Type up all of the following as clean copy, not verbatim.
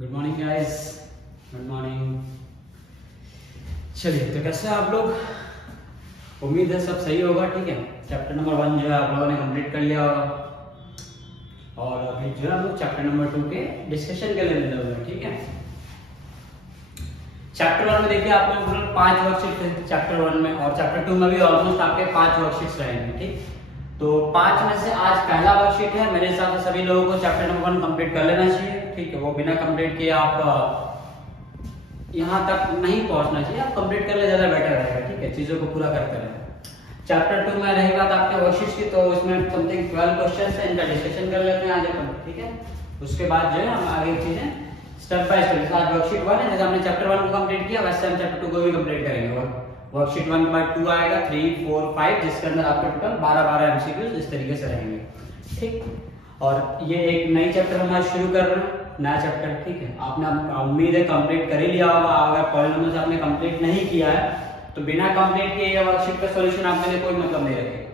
Good morning guys, good morning. चलिए, तो कैसे हैं आप लोग? उम्मीद है सब सही होगा। ठीक है, चैप्टर नंबर 1 जो है आप लोगों ने कंप्लीट कर लिया होगा और अभी जो है हम लोग चैप्टर नंबर 2 के डिस्कशन के लिए मिले हुए हैं। ठीक है, चैप्टर 1 में देखिए आप लोग टोटल 5 वर्कशीट थे चैप्टर 1 में, और चैप्टर 2 में भी ऑलमोस्ट आपके 5 वर्कशीट्स रहेंगे। ठीक, तो 5 में से आज पहला वर्कशीट है। मेरे हिसाब से सभी लोगों को चैप्टर नंबर 1 कंप्लीट कर लेना चाहिए। ठीक है, वो बिना कंप्लीट किए आप यहाँ तक नहीं पहुंचना चाहिए, आप कंप्लीट कर ले ज्यादा बेटर रहेगा। ठीक है, चीजों को पूरा करते रहे। चैप्टर 2 में रहेगा तो आपके वर्कशीट की, तो इसमें समथिंग 12 क्वेश्चंस है, इनका डिस्कशन कर लेते हैं आज अपन। ठीक है, उसके बाद जो है हम आगे चीजें स्टेप बाय स्टेप, आज वर्कशीट 1 है, जैसे हमने चैप्टर 1 को कंप्लीट किया वैसे हम चैप्टर 2 को भी कंप्लीट करेंगे। वर्कशीट 1 के बाद 2 आएगा, 3, 4, 5, जिसके अंदर आपके टोटल 12 एमसीक्यूज इस तरीके से रहेंगे। ठीक, और ये एक नई चैप्टर हम आज शुरू कर रहे हैं, नया चैप्टर। ठीक है, आपने उम्मीद है कंप्लीट कर ही लिया होगा। अगर पॉलिनोमियल्स आपने कंप्लीट नहीं किया है तो बिना कंप्लीट किए ये वर्कशीट का सॉल्यूशन आपके लिए कोई मतलब नहीं रखेगा।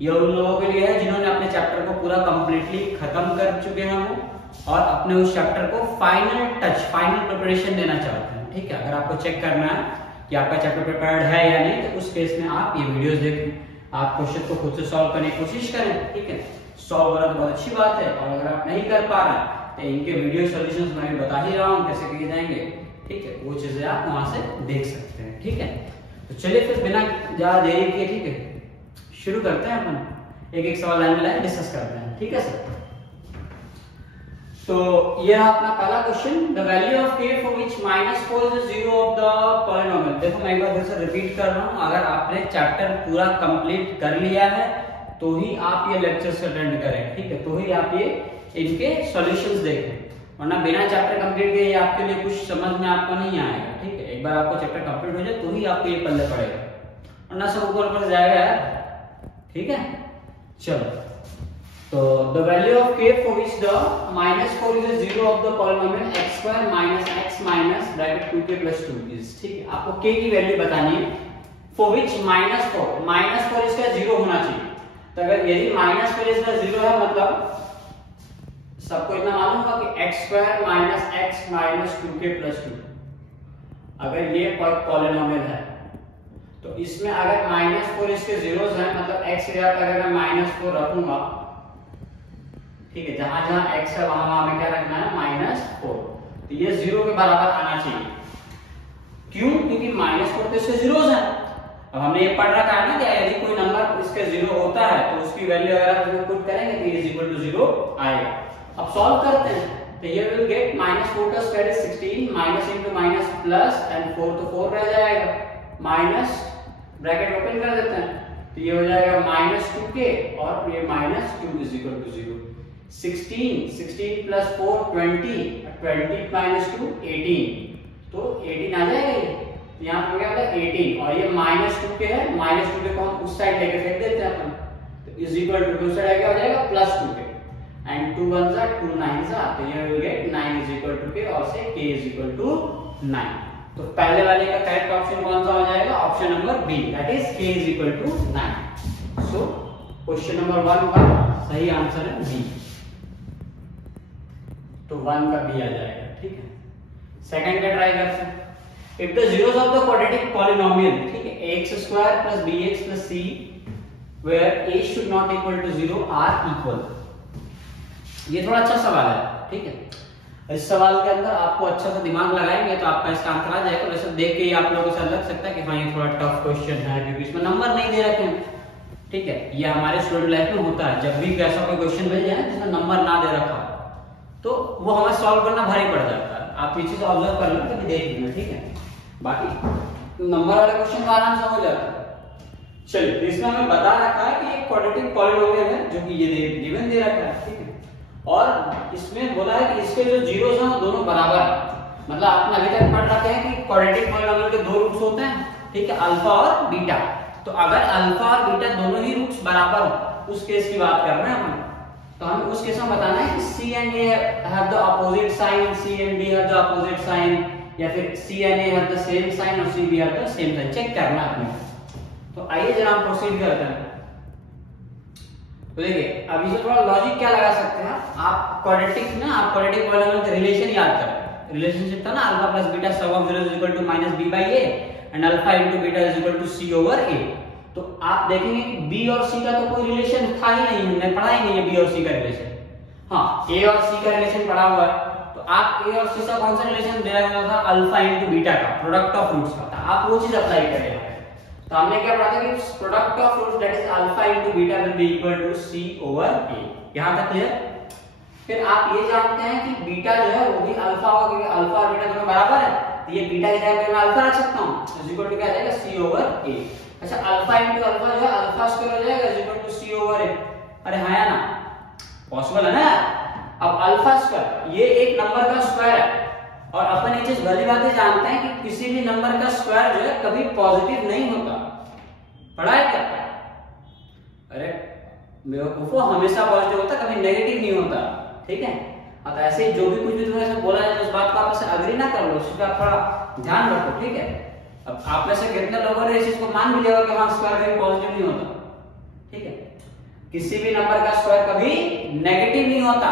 ये उन लोगों के लिए है जिन्होंने अपने चैप्टर को पूरा कंप्लीटली खत्म कर चुके हैं वो, और अपने उस चैप्टर को फाइनल टच, फाइनल प्रिपरेशन देना चाहते हैं। ठीक है, अगर आपको चेक करना है कि आपका चैप्टर प्रिपेयर्ड है या नहीं, तो उस केस में आप ये वीडियोस देखें, आप क्वेश्चन को खुद से सॉल्व करने की कोशिश करें। ठीक है, सॉल्व करना तो बहुत अच्छी बात है, और अगर आप नहीं कर पा रहे हैं तो इनके वीडियो सॉल्यूशंस मैं भी बता ही रहा हूँ कैसे किए जाएंगे। ठीक है, वो चीजें आप वहां से देख सकते हैं। ठीक है, तो चलिए फिर बिना ज्यादा देरी किए, ठीक है, शुरू करते हैं। अपन एक एक सवाल लाइन में लाइन डिस्कस करते हैं। ठीक है सर, तो ये रहा अपना पहला question, the value of k for which -4 is 0 of the polynomial. देखो मैं एक बार फिर से रिपीट कर रहा हूं, अगर आपने चैप्टर पूरा कंप्लीट कर लिया है तो ही आप ये लेक्चर्स अटेंड करें। ठीक है, तो ही आप ये इनके सॉल्यूशंस देखें, वरना बिना चैप्टर कंप्लीट किए आपके लिए कुछ समझ में आपको नहीं आएगा। ठीक है, एक बार आपको चैप्टर कंप्लीट हो जाए तो ही आपको ये पल्ले पड़ेगा, वरना सब ऊपर ऊपर जाएगा यार। ठीक है, चलो, तो the value of k for which the -4 is 0 of the polynomial x² - x - bracket 2k + 2 is। ठीक है, आपको k की वैल्यू बतानी है for which -4 इसका 0 होना चाहिए। तो अगर यदि -4 इसका 0 है, मतलब सबको इतना मालूम होगा कि x² - x - 2k + 2, अगर ये पॉलिनोमियल है तो इसमें अगर -4 इसके जीरोस हैं, मतलब x की जगह अगर मैं -4 रखूंगा, ठीक है, जहां जहां x है वहां वहां हमें क्या रखना है, -4, तो ये 0 के बराबर आना चाहिए। क्यों? क्योंकि -4 तो इसके जीरोस हैं। अब हमने ये पढ़ रखा है ना कि यदि कोई नंबर इसके 0 होता है तो उसकी वैल्यू अगर आप इसमें पुट करेंगे तो ये (0) आएगा। अब सॉल्व करते हैं, तो ये विल गेट -4 का square is 16, minus into minus plus, and 4 तो 4 रह जाएगा, माइनस ब्रैकेट ओपन कर देते हैं, तो ये हो जाएगा -2k और ये -2 is equal to 0। 16 plus 4 20, 20 minus 2 18, तो 18 आ जाएगा ये, यहाँ पे क्या होगा 18, और ये -2k है, -2k को हम उस साइड लेके फेंक देते हैं अपन, तो इज इक्वल टू दूसरी साइड क्या हो जाएगा +2k, एंड 2 1 जा 2 9 जा, तो ये will get 9 is equal to k, और से k इज इक्वल टू 9। तो पहले वाले का करेक्ट ऑप्शन कौन सा हो जाएगा? Option number B, that is k is equal to 9। So question number 1 का सही आंसर है बी, तो 1 का बी आ जाएगा। ठीक है, सेकंड का ट्राई करते हैं। If the zeros of the quadratic polynomial, ठीक है, ax² + bx + c where a should not equal to 0 are equal। ये थोड़ा अच्छा सवाल है। ठीक है, इस सवाल के अंदर आपको अच्छा सा दिमाग लगाएंगे तो आपका इसका आंसर आ जाएगा। वैसे देख के ही आप लोगों को ऐसा लग सकता है कि हाँ ये थोड़ा टफ क्वेश्चन है, क्योंकि इसमें नंबर नहीं दे रखे हैं। ठीक है, ये हमारे स्टूडेंट लाइफ में होता है, जब भी ऐसा कोई क्वेश्चन मिल जाए जिसमें नंबर ना दे रखा तो वो हमें सॉल्व करना भारी पड़ जाता है। आप ये चीज ऑब्जर्व कर लेना, देख लेना। ठीक है, बाकी नंबर वाले क्वेश्चन तो आराम से हो जाता है। चलिए, इसमें हमें बता रखा है कि एक क्वाड्रेटिक पॉलिनोमियल है जो कि ये गिवन दे रखा है। ठीक है, और इसमें बोला है कि इसके जो जीरोस हैं वो दोनों बराबर हैं। मतलब आपने अभी तक पढ़ रखा है कि क्वाड्रेटिक पॉलिनोमियल के 2 रूट्स होते हैं, ठीक है, अल्फा और बीटा। तो अगर अल्फा और बीटा दोनों ही रूट्स बराबर हो, उस केस की बात कर रहे हैं हम, तो हमें उस केस में बताना है कि C and A have the opposite sign, C and D have the opposite sign, या फिर C and A have the same sign और C B have the same sign, check करना है अपने। तो आइए जरा हम प्रोसीड करते हैं। तो देखिए, अभी से थोड़ा लॉजिक क्या लगा सकते हैं आप क्वाड्रेटिक पॉलिनोमियल का रिलेशन याद करें। रिलेशनशिप था ना, alpha plus beta sum of zero is equal to minus b by a and alpha into beta is equal to c over a. तो आप देखेंगे कि बी और सी का तो कोई रिलेशन था ही नहीं, हमने पढ़ा ही नहीं है बी और सी का रिलेशन। हाँ, ए और सी का रिलेशन पढ़ा हुआ है, तो आप ए और सी का कौन सा रिलेशन दिया गया था, अल्फा इनटू बीटा का, प्रोडक्ट ऑफ रूट्स का था, आप वो चीज अप्लाई करेंगे। तो हमने क्या पढ़ा था कि product of roots that is alpha into beta will be equal to c over a. यहां तक क्लियर? फिर आप ये जानते हैं कि बीटा जो है वो भी अल्फा होगा, क्योंकि अल्फा और बीटा दोनों बराबर है, तो ये बीटा की जगह पे मैं अल्फा रख सकता हूं, इज इक्वल टू क्या आ जाएगा, सी ओवर ए। अच्छा, अल्फा इनटू अल्फा जो है अल्फा स्क्वायर हो जाएगा, is equal to c over a. अरे हाँ या ना, पॉसिबल है ना। अब अल्फा स्क्वायर ये एक नंबर का स्क्वायर है, और अपन ये चीज भली बात जानते हैं कि किसी भी नंबर का स्क्वायर जो है कभी पॉजिटिव नहीं होता। पढ़ा है क्या? अरे बेवकूफो, हमेशा पॉजिटिव होता, कभी नेगेटिव नहीं होता, ठीक है। अब ऐसे जो भी कुछ भी तुम्हें ऐसे बोला जाए उस बात को आप ऐसे अग्री ना कर लो, उसका थोड़ा ध्यान रखो, ठीक है। अब आप में से कितने लोगों ने इस चीज को मान भी लिया कि हाँ स्क्वायर कभी पॉजिटिव नहीं होता, ठीक है। किसी भी नंबर का स्क्वायर कभी नेगेटिव नहीं होता।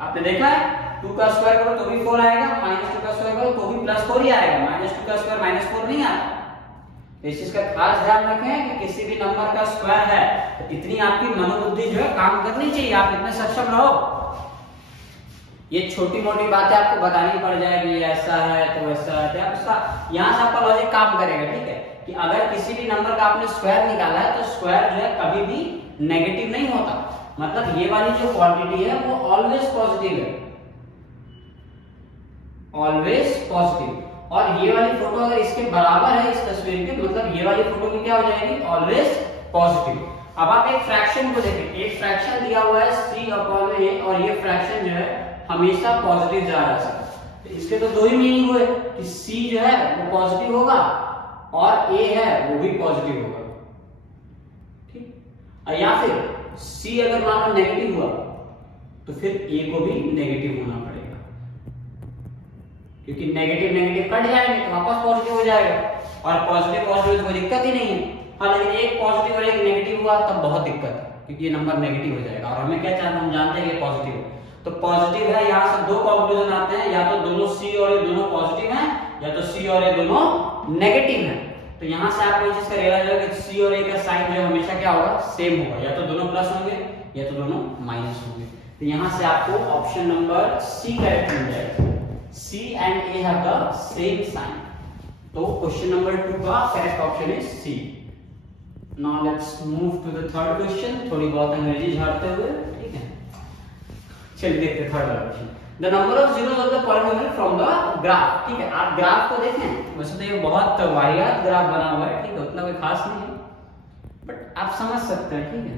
आपने देखा है 2 का स्क्वायर करो तो भी 4 आएगा, -2 का स्क्वायर करो तो भी +4 ही आएगा, -2 का स्क्वायर -4 नहीं आता। इस चीज का खास ध्यान रखें कि किसी भी नंबर का स्क्वायर है तो इतनी आपकी मनोबुद्धि जो है काम करनी चाहिए, आप इतने सक्षम रहो। ये छोटी मोटी बातें आपको बतानी पड़ जाएगी, ऐसा है तो वैसा है, आप उसका यहाँ से आपका लॉजिक काम करेगा, ठीक है। कि अगर किसी भी नंबर का आपने स्क्वायर निकाला है तो स्क्वायर जो है कभी भी नेगेटिव नहीं होता, मतलब ये वाली जो क्वांटिटी है वो ऑलवेज पॉजिटिव है, ऑलवेज पॉजिटिव। और ये वाली फोटो अगर इसके बराबर है इस तस्वीर के, मतलब ये वाली फोटो की क्या हो जाएगी, ऑलवेज पॉजिटिव। अब आप एक फ्रैक्शन को देखें, एक फ्रैक्शन दिया हुआ है c/a और ये फ्रैक्शन जो है हमेशा पॉजिटिव जा रहा है, तो इसके तो दो ही मीनिंग हुए कि c जो है वो पॉजिटिव होगा और a है वो भी पॉजिटिव होगा, ठीक। या फिर c अगर मान लो नेगेटिव हुआ तो फिर a को भी नेगेटिव होना पड़ेगा, क्योंकि नेगेटिव नेगेटिव कट जाएंगे तो वापस पॉजिटिव हो जाएगा, और पॉजिटिव पॉजिटिव कोई दिक्कत ही नहीं है। हाँ, लेकिन एक पॉजिटिव और एक नेगेटिव हुआ तब बहुत दिक्कत है, क्योंकि ये नंबर नेगेटिव हो जाएगा, और हमें क्या चाहते हैं, हम जानते हैं कि पॉजिटिव है। तो पॉजिटिव है, यहाँ से दो कंक्लूजन आते हैं, या तो दोनों c और ये दोनों पॉजिटिव हैं, या तो c और ये दोनों नेगेटिव हैं। तो यहाँ से आपको इस चीज का रियलाइज होगा कि c और a का साइन जो हमेशा क्या होगा, सेम होगा, या तो दोनों प्लस होंगे या तो दोनों माइनस होंगे। तो यहाँ से आपको ऑप्शन नंबर सी करेक्ट मिल जाएगा, c and a have the same sign। तो क्वेश्चन नंबर 2 का correct option is C। Now let's move to the third question, थोड़ी बहुत अंग्रेजी झाड़ते हुए, ठीक है। चलिए देखते हैं थर्ड वाला question. The number of zeros of the polynomial from the graph, ठीक है। आप ग्राफ को देखें, वैसे तो ये बहुत वाहियात ग्राफ बना हुआ है, ठीक है, उतना कोई खास नहीं है, बट आप समझ सकते हैं, ठीक है।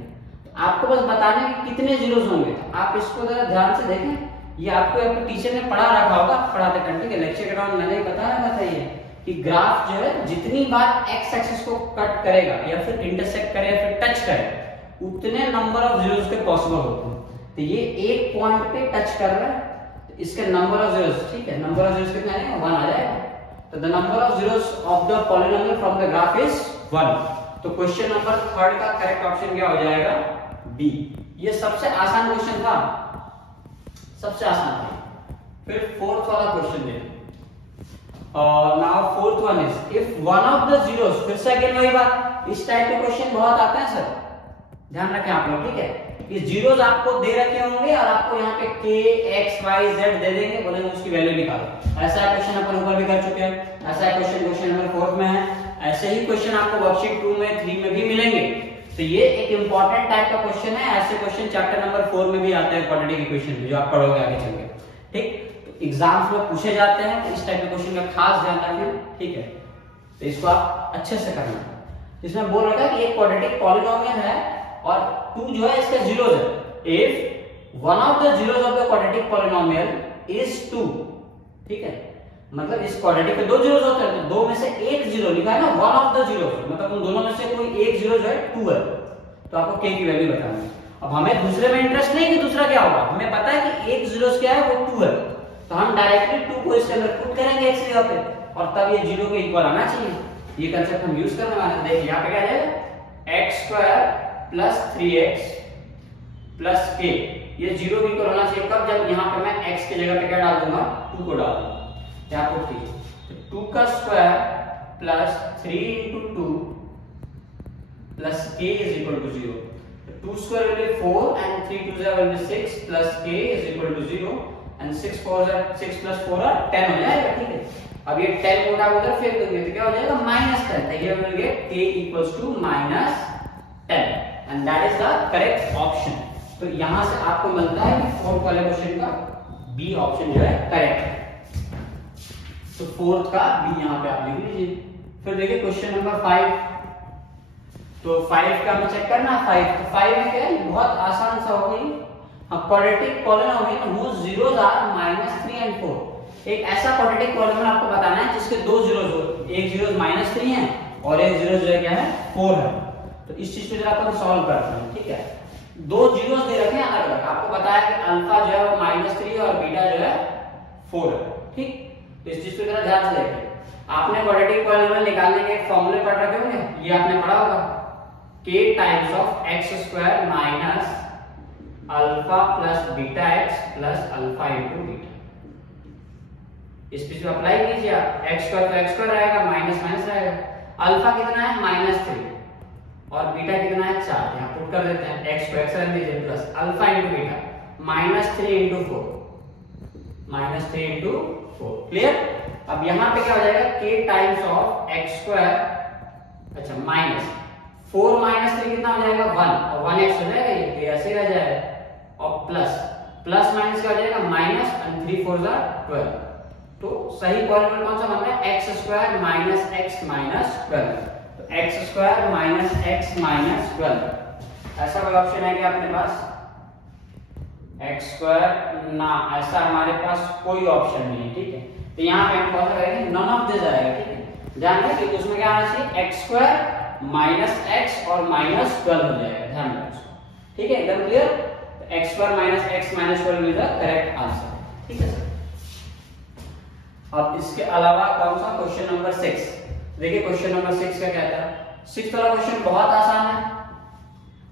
आपको बस बताने कि कितने जीरोस होंगे, आप इसको जरा ध्यान से देखें। ये आपको आपके टीचर ने पढ़ा रखा होगा पढ़ाते टाइम, ठीक है, लेक्चर के दौरान मैंने बताया रखा था ये कि ग्राफ जो है जितनी बार एक्स एक्सिस को कट करेगा या फिर इंटरसेक्ट करे या फिर टच करे, उतने नंबर ऑफ जीरोस के पॉसिबल होते हैं। तो ये एक पॉइंट पे टच कर रहा है, तो इसके नंबर ऑफ जीरोस, ठीक है, नंबर ऑफ जीरोस कितना आएगा, 1 आ जाएगा। तो the number of zeros of the polynomial from the graph is 1। तो क्वेश्चन नंबर 3 का करेक्ट ऑप्शन क्या हो जाएगा, बी। ये सबसे आसान क्वेश्चन था, सबसे आसान था। फिर फोर्थ वाला क्वेश्चन देखो। Now fourth one is if one of the zeros, फिर से अगेन वही बात, इस टाइप के क्वेश्चन बहुत आते हैं सर, ध्यान रखें आप लोग, ठीक है। ये जीरोस आपको दे रखे होंगे और आपको यहाँ पे k x y z दे देंगे, बोलेंगे उसकी वैल्यू निकालो। ऐसा क्वेश्चन अपन ऊपर भी कर चुके हैं, ऐसा क्वेश्चन नंबर 4 में है, ऐसे ही क्वेश्चन आपको वर्कशीट 2 में 3 में भी मिलेंगे। तो ये एक इंपॉर्टेंट टाइप का क्वेश्चन है, ऐसे क्वेश्चन चैप्टर नंबर 4 में भी आते हैं, क्वाड्रेटिक इक्वेशन जो आप पढ़ोगे आगे चल के, ठीक। तो एग्जाम्स में पूछे जाते हैं, तो इस टाइप के क्वेश्चन का खास ध्यान रखें, ठीक है। तो इसको आप अच्छे से करना। इसमें बोल रखा है कि एक क्वाड्रेटिक पॉलिनोमियल है और 2 जो है इसका जीरोस है। If one of the zeros of the quadratic polynomial is 2, ठीक है, मतलब इस क्वाड्रेटिक पे 2 जीरोस होते हैं, तो 2 में से एक जीरो लिखा है ना, वन ऑफ द जीरोस, मतलब उन दोनों में से कोई एक जीरो जो है 2 है, तो आपको k की वैल्यू बतानी है। अब हमें दूसरे में इंटरेस्ट नहीं कि दूसरा क्या होगा, हमें पता है कि एक जीरोस क्या है, वो 2 है, तो हम डायरेक्टली 2 को इसके अंदर पुट करेंगे x जगह पे, और तब ये जीरो के इक्वल आना चाहिए। ये कंसेप्ट हम यूज करने वाले हैं। देखिए यहाँ पे क्या है, x² + 3x + k ये 0 बिल्कुल होना चाहिए कब, जब यहाँ पे मैं x की जगह पे क्या डाल दूंगा, 2 को डाल दूंगा, यहाँ पुट कीजिए। तो 2 का square plus 3 into 2 plus k is equal to 0. The 2 square will be 4 and 3 2s will be 6 plus k is equal to 0 and 6 plus 4 are 10 हो जाएगा, ठीक है। अब ये 10 को उठा उधर फेंक दोगे तो क्या हो जाएगा, -10। तो here we will get k equals to -10 and that is the correct option। तो यहाँ से आपको मिलता है कि 4th वाले क्वेश्चन का बी ऑप्शन जो है करेक्ट है। तो 4th का बी यहाँ पे आप लिख लीजिए। फिर देखिए क्वेश्चन नंबर 5। तो 5 का हमें चेक करना है 5। तो 5 में क्या है, बहुत आसान सा हो गई, quadratic polynomial whose zeros are -3 and 4। एक ऐसा क्वाड्रेटिक पॉलिनोमियल आपको बताना है जिसके दो जीरोस हो, एक जीरोस -3 है और एक जीरोस जो है क्या है 4 है। तो इस चीज को जरा अपन सॉल्व करते हैं, ठीक है। दो जीरोस दे रखे हैं अलग अलग, आपको बताया कि अल्फा जो है वो -3 और बीटा जो है 4 है, ठीक। तो इस चीज को जरा ध्यान से देखिए। आपने क्वाड्रेटिक पॉलिनोमियल निकालने के फॉर्मूले पढ़ रखे होंगे, ये आपने पढ़ा होगा, k times of x² minus alpha plus beta x plus alpha into beta. इस पे जो अप्लाई कीजिए आप, x² तो x² रहेगा, माइनस माइनस रहेगा। अल्फा कितना है -3 और बीटा कितना है 4, यहाँ पुट कर देते हैं, x को x रख दीजिए plus alpha into beta -3 into 4, -3 into 4, clear. अब यहाँ पे क्या हो जाएगा, k टाइम्स ऑफ x², अच्छा माइनस 4 -3 कितना हो जाएगा 1 और 1x हो जाएगा, ये ऐसे रह जाएगा, और प्लस माइनस क्या हो जाएगा माइनस and 3 4s are 12। तो सही पॉलिनोमियल कौन सा बनना है, x² माइनस x माइनस 12। तो x² माइनस x माइनस 12, ऐसा कोई ऑप्शन है क्या अपने पास, x² ना, ऐसा हमारे पास कोई ऑप्शन नहीं है, ठीक है। तो यहाँ पे हम कौन सा करेंगे, नन ऑफ दिस आएगा, ठीक है। ध्यान रखिए कि उसमें क्या आना चाहिए, x² माइनस x और -12 हो जाएगा, ध्यान रखिए, ठीक है, एकदम clear. x² minus x minus 12 is the correct answer, ठीक है सर। अब इसके अलावा कौन सा, क्वेश्चन नंबर 6। देखिए क्वेश्चन नंबर 6 का क्या था। 6 वाला क्वेश्चन बहुत आसान है,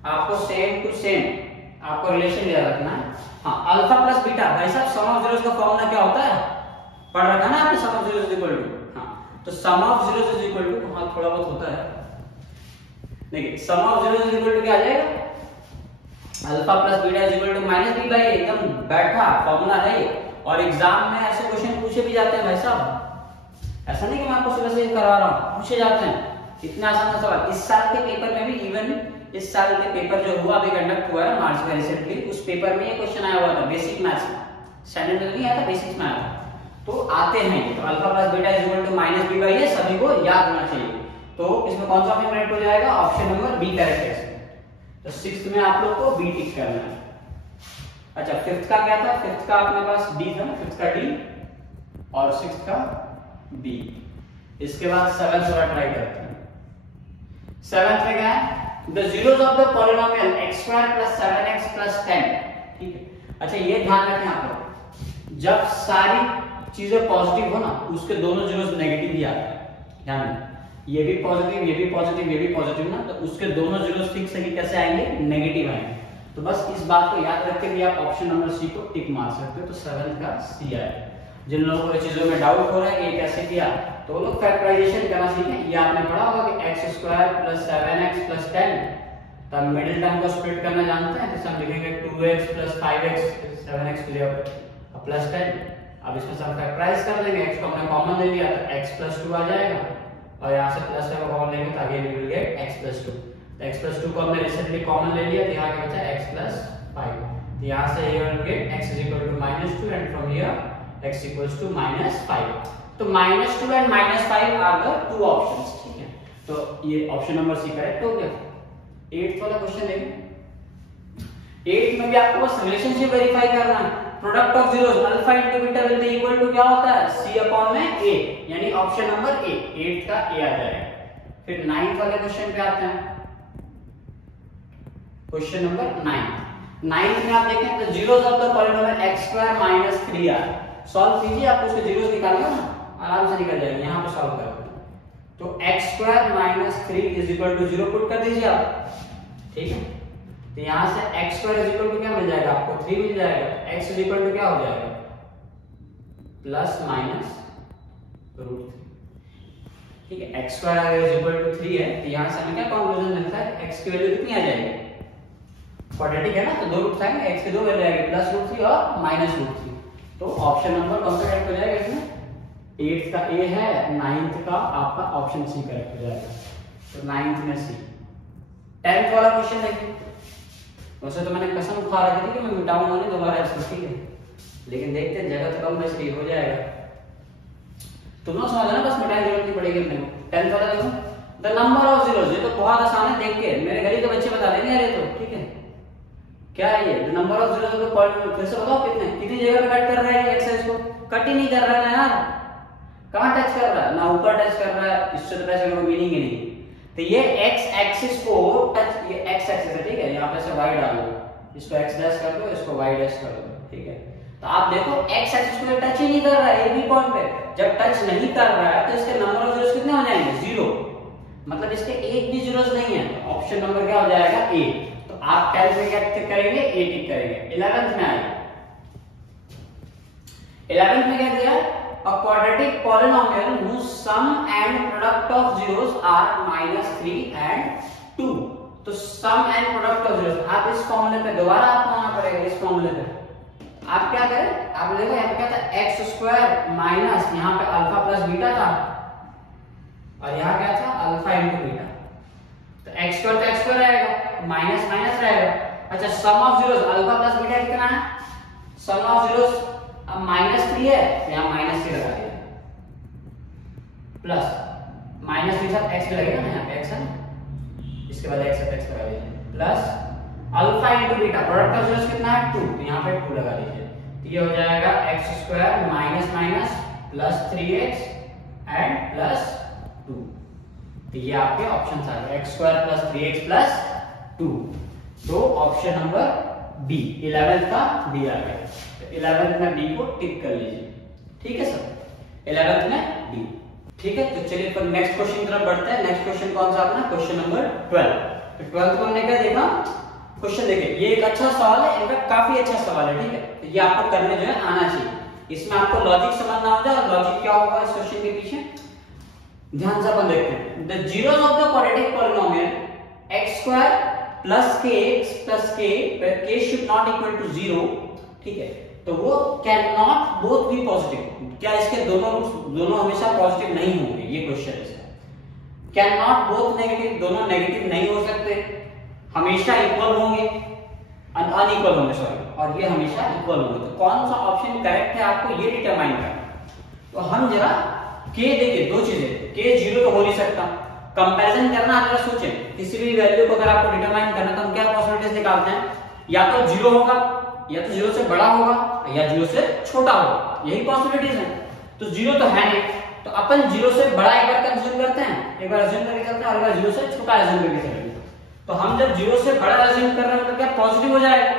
आपको सेम टू सेम आपको रिलेशन याद रखना है। हाँ, अल्फा प्लस बीटा, भाई साहब सम ऑफ जीरोस का फॉर्मूला क्या होता है, पढ़ रखा है ना आपने, sum of zeros is equal to, हाँ, तो sum of zeros is equal to, हाँ थोड़ा बहुत होता है, देखिए sum of zeros is equal to क्या आ जाएगा, alpha plus beta is equal to -b by a, एकदम बैठा फॉर्मूला है ये। और एग्जाम में ऐसे क्वेश्चन पूछे भी जाते हैं भाई साहब, ऐसा नहीं कि मैं आपको सुबह से करवा रहा हूँ, पूछे जाते हैं, इतना आसान सवाल। इस साल के पेपर में भी, इवन इस साल के पेपर जो हुआ अभी कंडक्ट हुआ है मार्च में रिसेंटली, उस पेपर में ये क्वेश्चन आया हुआ था, बेसिक मैथ्स में, स्टैंडर्ड में नहीं आया था, बेसिक्स में आया था। तो आते हैं, तो alpha plus beta is equal to -b by a सभी को याद होना चाहिए। तो इसमें कौन सा ऑप्शन करेक्ट हो जाएगा, ऑप्शन नंबर बी करेक्ट है। तो 6th में आप लोग को बी टिक करना है। अच्छा 5th का क्या था, 5th का अपने पास डी था, 5th का डी और 6th का बी। इसके बाद 7th वाला ट्राई करते हैं। 7th में क्या है, the zeros of the polynomial x² + 7x + 10, ठीक है। अच्छा ये ध्यान रखें आप लोग, जब सारी चीजें पॉजिटिव हो ना, उसके दोनों जीरोस नेगेटिव ही आते हैं, ध्यान रखें, ये भी पॉजिटिव, ये भी पॉजिटिव, ये भी पॉजिटिव ना, तो उसके दोनों जीरोस फिक्स है कि कैसे आएंगे, नेगेटिव आएंगे। तो बस इस बात को याद रखते हुए आप ऑप्शन नंबर सी को टिक मार सकते हो। तो 7th का सी आएगा। जिन लोगों को चीजों में डाउट हो रहा है कि ये कैसे किया, तो वो लोग फैक्टराइजेशन करना सीखें। ये आपने पढ़ा होगा कि x² + 7x + 10, तब मिडिल टर्म को स्प्लिट करना जानते हैं, जैसे हम लिखेंगे 2x + 5x 7x के लिए +10। अब इसमें सब फैक्टराइज कर देंगे, x को हमने कॉमन ले लिया तो x + 2 आ जाएगा, और यहाँ से प्लस का कॉमन लेंगे तो आगे वी विल गेट x + 2। तो x + 2 को हमने रिसेंटली कॉमन ले लिया, तो यहाँ क्या बचा x + 5। यहाँ से ये will get x = -2 and from here x = -5। तो -2 and -5 are the two options, ठीक है। तो ये ऑप्शन नंबर सी करेक्ट हो गया। 8th वाला क्वेश्चन देखिए। 8th में भी आपको बस रिलेशनशिप वेरीफाई करना है। Product of zeros alpha into beta will be equal to क्या होता है, c/a, यानी ऑप्शन नंबर ए, 8th का ए आ जाएगा। फिर 9th वाले क्वेश्चन पे आते हैं। क्वेश्चन नंबर 9th में आप देखें तो zeros of the polynomial x² - 3r, solve कीजिए, आप उसके जीरोस निकालना ना, आराम से निकल जाएंगे। यहां पे सॉल्व करते हैं, तो x² - 3 = 0 पुट कर दीजिए आप, ठीक है। तो यहाँ से x square is equal to क्या मिल जाएगा आपको 3 मिल जाएगा। x इज इक्वल टू क्या हो जाएगा प्लस माइनस रूट 3। ठीक है, x स्क्वायर अगर इज इक्वल टू 3 है तो यहाँ से हमें क्या कंक्लूजन मिलता है x की वैल्यू कितनी आ जाएगी क्वाड्रेटिक है ना, तो दो रूट्स आएंगे, x की दो वैल्यू आएगी प्लस रूट 3 और माइनस रूट 3। तो ऑप्शन नंबर कौन सा करेक्ट हो जाएगा इसमें 8th का A है, 9th का आपका ऑप्शन सी करेक्ट हो जाएगा। तो 9th में सी। 10th वाला क्वेश्चन देखिए। वैसे तो मैंने कसम खा रखी थी कि मैं मिटाऊंगा नहीं दोबारा इसको, ठीक है, लेकिन देखते हैं जगह तो कम बच रही हो जाएगा। तुम लोग समझ ना, बस मिटाने की जरूरत नहीं पड़ेगी अपने को। 10th वाला देखो, द नंबर ऑफ जीरोस, ये तो बहुत आसान है, देख के मेरे घर के बच्चे बता देंगे यार ये तो, ठीक है। क्या है ये द नंबर ऑफ जीरोस को पॉइंट फिर से बताओ कितनी जगह पे कट कर रहा है ये एक्सेस को, कट ही नहीं कर रहा है ना यार, कहां टच कर रहा है ना, ऊपर टच कर रहा है, इससे तो ऐसे कोई मीनिंग ही नहीं। तो ये x एक्सिस को टच, ये x एक्सिस है, ठीक है, यहां पे से y डाल दो, इसको x डैश कर दो, इसको y डैश कर दो, ठीक है। तो आप देखो x एक्सिस को टच ही नहीं कर रहा है ये भी पॉइंट पे, जब टच नहीं कर रहा है तो इसके नंबर ऑफ जीरोस कितने हो जाएंगे 0, मतलब इसके एक भी जीरोस नहीं है। ऑप्शन नंबर क्या हो जाएगा A। तो आप 10th में क्या टिक करेंगे A टिक करेंगे। 11th में आएगा, 11th में क्या दिया a quadratic polynomial whose sum and product of zeros are -3 and 2। तो sum and product of zeros आप इस फॉर्मूले पे दोबारा आपको आना पड़ेगा, इस फॉर्मूले पे आप क्या करें, आप देखो यहाँ पे क्या था एक्स स्क्वायर माइनस यहाँ पे अल्फा प्लस बीटा था और यहाँ क्या था अल्फा इंटू बीटा। तो एक्स स्क्वायर तो एक्स स्क्वायर रहेगा, माइनस माइनस रहेगा। अच्छा sum of zeros alpha plus beta कितना है, सम ऑफ जीरोस अब -3 है तो यहाँ -3 लगा दिया, प्लस माइनस के साथ x भी लगेगा ना, यहाँ पे x है, इसके बाद x साथ x लगा दीजिए, plus alpha into beta, product of zeros कितना है 2, तो यहाँ पे 2 लगा दीजिए। तो ये हो जाएगा x square minus minus plus 3x and plus 2। तो ये आपके ऑप्शंस आ गए, x square plus 3x plus 2। तो ऑप्शन नंबर बी 11th का डी आ गया। 11th में डी को टिक कर लीजिए, ठीक है सर, 11th में डी, ठीक है। तो चलिए फिर नेक्स्ट क्वेश्चन की तरफ बढ़ते हैं। नेक्स्ट क्वेश्चन कौन सा अपना क्वेश्चन नंबर 12। तो 12th को हमने क्या देखा, क्वेश्चन देखिए, ये एक अच्छा सवाल है, इनका काफी अच्छा सवाल है, ठीक है। तो ये आपको करने जो है आना चाहिए, इसमें आपको लॉजिक समझना हो जाए, लॉजिक क्या होगा इस क्वेश्चन के पीछे, ध्यान से अपन देखते हैं। The zeros of the quadratic polynomial x square plus kx plus k where k should not equal to 0, ठीक है, तो वो can not both be positive, क्या इसके दोनों हमेशा पॉजिटिव नहीं होंगे, ये क्वेश्चन है। कैन नॉट बोथ नेगेटिव, दोनों नेगेटिव नहीं हो सकते, हमेशा इक्वल होंगे, अनइक्वल होंगे सॉरी, और ये हमेशा इक्वल होंगे। तो कौन सा ऑप्शन करेक्ट है आपको ये डिटरमाइन करना। तो हम जरा k देखिए, दो चीजें, k 0 तो हो नहीं सकता, कंपैरिजन करना आप जरा सोचें, किसी भी वैल्यू को अगर आपको डिटरमाइन करना तो हम क्या पॉसिबिलिटीज निकालते हैं, या तो 0 होगा, या तो 0 से बड़ा होगा, या 0 से छोटा होगा, यही पॉसिबिलिटीज हैं। तो 0 तो है नहीं, तो अपन 0 से बड़ा एक बार कंज्यूम करते हैं, एक बार अज्यूम करके चलते हैं, और एक बार 0 से छोटा अज्यूम करके चलेंगे। तो हम जब 0 से बड़ा अज्यूम कर रहे हैं मतलब क्या पॉजिटिव हो जाएगा,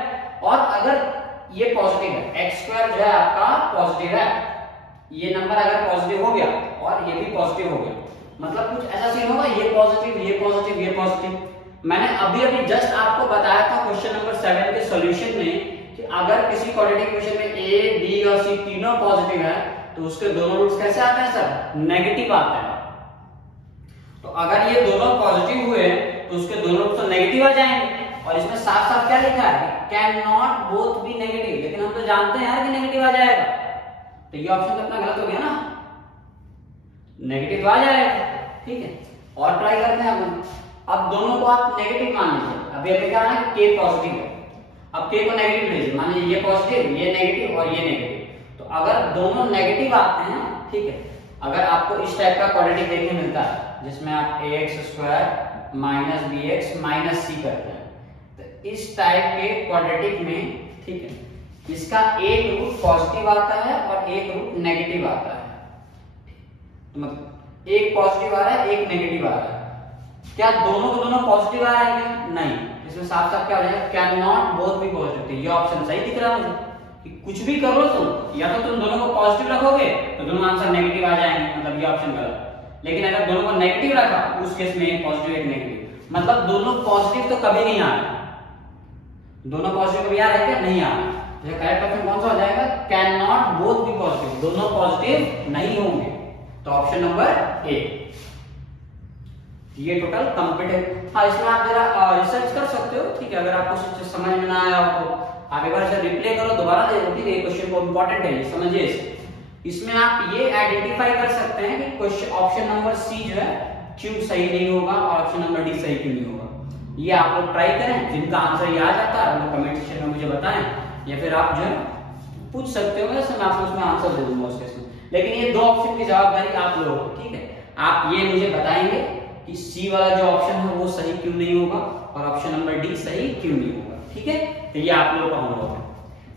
और अगर ये पॉजिटिव है, x स्क्वायर जो है आपका पॉजिटिव है, ये नंबर अगर पॉजिटिव हो गया और ये भी पॉजिटिव हो गया, मतलब कुछ ऐसा सीन होगा, ये पॉजिटिव ये पॉजिटिव ये पॉजिटिव। मैंने अभी जस्ट आपको बताया था क्वेश्चन नंबर 7 के सॉल्यूशन में कि अगर किसी क्वाड्रेटिक इक्वेशन में a, b और c तीनों पॉजिटिव है तो उसके दोनों रूट्स कैसे आते हैं सर, नेगेटिव आते हैं। तो अगर ये दोनों पॉजिटिव हुए तो उसके दोनों रूट्स तो नेगेटिव आ जाएंगे, और इसमें साफ साफ क्या लिखा है, can not both be negative, लेकिन हम तो जानते हैं यार कि नेगेटिव आ जाएगा, तो ये ऑप्शन तो अपना गलत हो गया ना, नेगेटिव आ जाएगा, ठीक है। और ट्राई करते हैं अपन, अब दोनों को आप नेगेटिव मान लीजिए, अभी अभी क्या है k पॉजिटिव है, अब k को नेगेटिव लीजिए, मान लीजिए ये पॉजिटिव ये नेगेटिव और ये नेगेटिव, तो अगर दोनों नेगेटिव आते हैं, ठीक है, अगर आपको इस टाइप का क्वाड्रेटिक देखने मिलता है जिसमें आप ax square minus bx minus c करते हैं, तो इस टाइप के क्वाड्रेटिक में, ठीक है, इसका एक रूट पॉजिटिव आता है और एक रूट नेगेटिव आता है, तो मतलब एक पॉजिटिव आ रहा है एक नेगेटिव आ रहा है, क्या दोनों को दोनों पॉजिटिव आ रहे हैं, नहीं, इसमें साफ साफ क्या हो जाएगा, can not both be positive. ये ऑप्शन सही दिख रहा है मुझे कि कुछ भी कर लो तुम, या तो तुम दोनों को पॉजिटिव रखोगे तो दोनों आंसर नेगेटिव आ जाएंगे, मतलब ये ऑप्शन गलत। लेकिन अगर दोनों को नेगेटिव रखा उस केस में एक पॉजिटिव एक नेगेटिव, मतलब दोनों पॉजिटिव तो कभी नहीं आ रहे, दोनों पॉजिटिव कभी आ रहा है क्या? नहीं आ रहा। तो करेक्ट ऑप्शन कौन सा हो जाएगा? Can not both be positive, दोनों पॉजिटिव नहीं होंगे। तो ऑप्शन नंबर ए, ये टोटल कंप्लीट है। हाँ, इसमें आप जरा रिसर्च कर सकते हो, ठीक है। अगर आपको समझ में ना आया हो तो आप एक बार इसे रिप्ले करो, दोबारा देखो, ठीक है। ये क्वेश्चन को इंपॉर्टेंट है, समझिए इसे। इसमें आप ये आइडेंटिफाई कर सकते हैं कि क्वेश्चन ऑप्शन नंबर सी जो है क्यों सही नहीं होगा और ऑप्शन नंबर डी सही क्यों नहीं होगा। ये आप लोग ट्राई करें, जिनका आंसर ये आ जाता है वो कमेंट सेक्शन में मुझे बताएं, या फिर आप जो है पूछ सकते हो, जैसे मैं आपको उसमें आंसर दे दूंगा उसके इसमें। लेकिन ये दो ऑप्शन की जवाबदारी आप लोगों की, ठीक है। आप ये मुझे बताएंगे कि सी वाला जो ऑप्शन है वो सही क्यों नहीं होगा और ऑप्शन नंबर डी सही क्यों नहीं होगा, ठीक है। तो ये आप लोगों का होमवर्क है।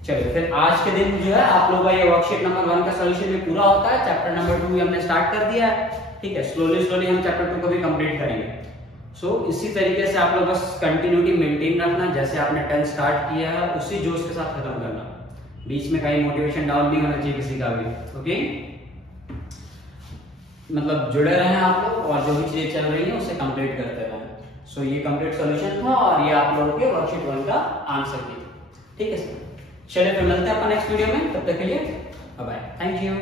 चलिए फिर आज के दिन जो है आप लोगों का ये वर्कशीट नंबर 1 का सॉल्यूशन भी पूरा होता है। चैप्टर नंबर 2 भी हमने स्टार्ट कर दिया है, ठीक है। स्लोली हम चैप्टर 2 को भी कंप्लीट करेंगे। इसी तरीके से आप लोग बस कंटिन्यूटी मेंटेन रखना, जैसे आपने 10 स्टार्ट किया है उसी जोश के साथ खत्म करना, बीच में कहीं मोटिवेशन डाउन नहीं होना चाहिए किसी का भी, ओके। मतलब जुड़े रहें आप लोग और जो भी चीजें चल रही है उसे कंप्लीट करते रहें। ये कंप्लीट सॉल्यूशन था और ये आप लोगों के वर्कशीट 1 का आंसर की, ठीक है सर। चलिए फिर मिलते हैं अपन नेक्स्ट वीडियो में, तब तक के लिए बाय बाय, थैंक यू।